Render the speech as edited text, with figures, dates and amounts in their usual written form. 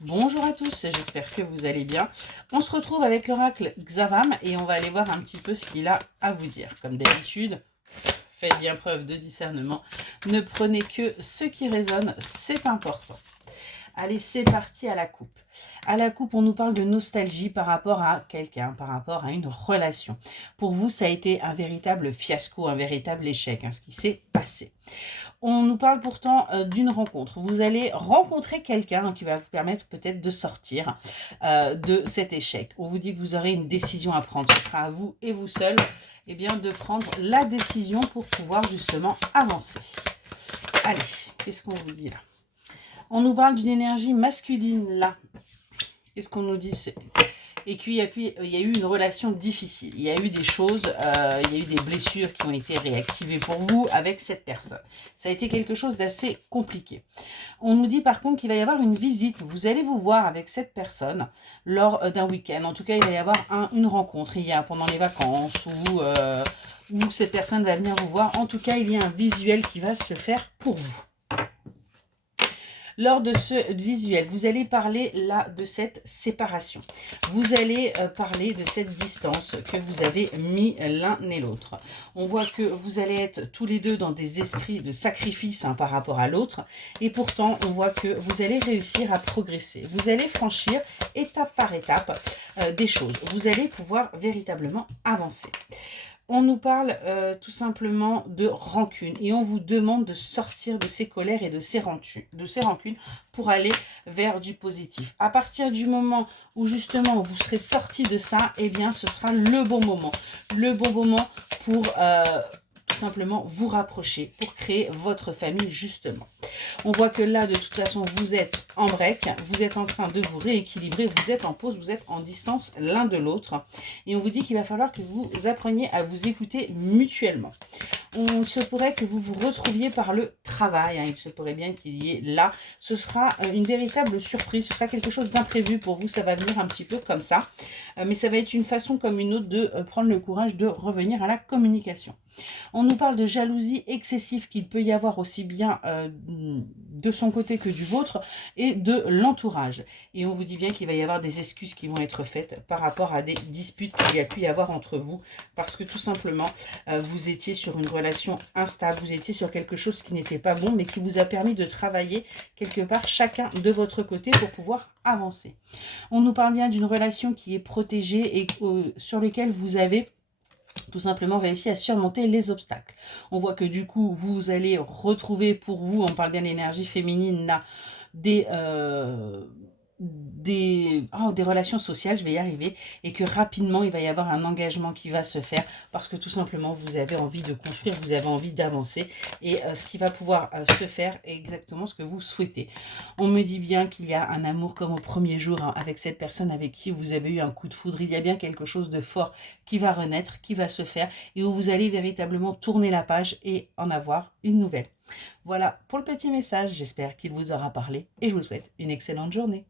Bonjour à tous, j'espère que vous allez bien. On se retrouve avec l'oracle Xavam et on va aller voir un petit peu ce qu'il a à vous dire. Comme d'habitude, faites bien preuve de discernement. Ne prenez que ce qui résonne, c'est important. Allez, c'est parti à la coupe. À la coupe, on nous parle de nostalgie par rapport à quelqu'un, par rapport à une relation. Pour vous, ça a été un véritable fiasco, un véritable échec, ce qui s'est passé. On nous parle pourtant d'une rencontre. Vous allez rencontrer quelqu'un qui va vous permettre peut-être de sortir de cet échec. On vous dit que vous aurez une décision à prendre. Ce sera à vous et vous seul de prendre la décision pour pouvoir justement avancer. Allez, qu'est-ce qu'on vous dit là? On nous parle d'une énergie masculine là. Qu'est-ce qu'on nous dit? Et puis, il y a eu une relation difficile. Il y a eu des choses, il y a eu des blessures qui ont été réactivées pour vous avec cette personne. Ça a été quelque chose d'assez compliqué. On nous dit par contre qu'il va y avoir une visite. Vous allez vous voir avec cette personne lors d'un week-end. En tout cas, il va y avoir une rencontre pendant les vacances où cette personne va venir vous voir. En tout cas, il y a un visuel qui va se faire pour vous. Lors de ce visuel, vous allez parler là de cette séparation. Vous allez parler de cette distance que vous avez mis l'un et l'autre. On voit que vous allez être tous les deux dans des esprits de sacrifice par rapport à l'autre. Et pourtant, on voit que vous allez réussir à progresser. Vous allez franchir étape par étape des choses. Vous allez pouvoir véritablement avancer. On nous parle tout simplement de rancune et on vous demande de sortir de ces colères et de ces rancunes pour aller vers du positif. À partir du moment où justement vous serez sorti de ça, eh bien ce sera le bon moment. Le bon moment pour tout simplement vous rapprocher, pour créer votre famille justement. On voit que là, de toute façon, vous êtes en break, vous êtes en train de vous rééquilibrer, vous êtes en pause, vous êtes en distance l'un de l'autre. Et on vous dit qu'il va falloir que vous appreniez à vous écouter mutuellement. On se pourrait que vous vous retrouviez par le travail, il se pourrait bien qu'il y ait là. Ce sera une véritable surprise, ce sera quelque chose d'imprévu pour vous, ça va venir un petit peu comme ça. Mais ça va être une façon comme une autre de prendre le courage de revenir à la communication. On nous parle de jalousie excessive qu'il peut y avoir aussi bien de son côté que du vôtre et de l'entourage. Et on vous dit bien qu'il va y avoir des excuses qui vont être faites par rapport à des disputes qu'il y a pu y avoir entre vous parce que tout simplement vous étiez sur une relation instable, vous étiez sur quelque chose qui n'était pas bon mais qui vous a permis de travailler quelque part chacun de votre côté pour pouvoir avancer. On nous parle bien d'une relation qui est protégée et sur laquelle vous avez tout simplement réussi à surmonter les obstacles. On voit que du coup, vous allez retrouver pour vous, on parle bien d'énergie féminine là, des relations sociales, je vais y arriver, et que rapidement, il va y avoir un engagement qui va se faire parce que tout simplement, vous avez envie de construire, vous avez envie d'avancer et ce qui va pouvoir se faire est exactement ce que vous souhaitez. On me dit bien qu'il y a un amour comme au premier jour avec cette personne avec qui vous avez eu un coup de foudre. Il y a bien quelque chose de fort qui va renaître, qui va se faire et où vous allez véritablement tourner la page et en avoir une nouvelle. Voilà pour le petit message, j'espère qu'il vous aura parlé et je vous souhaite une excellente journée.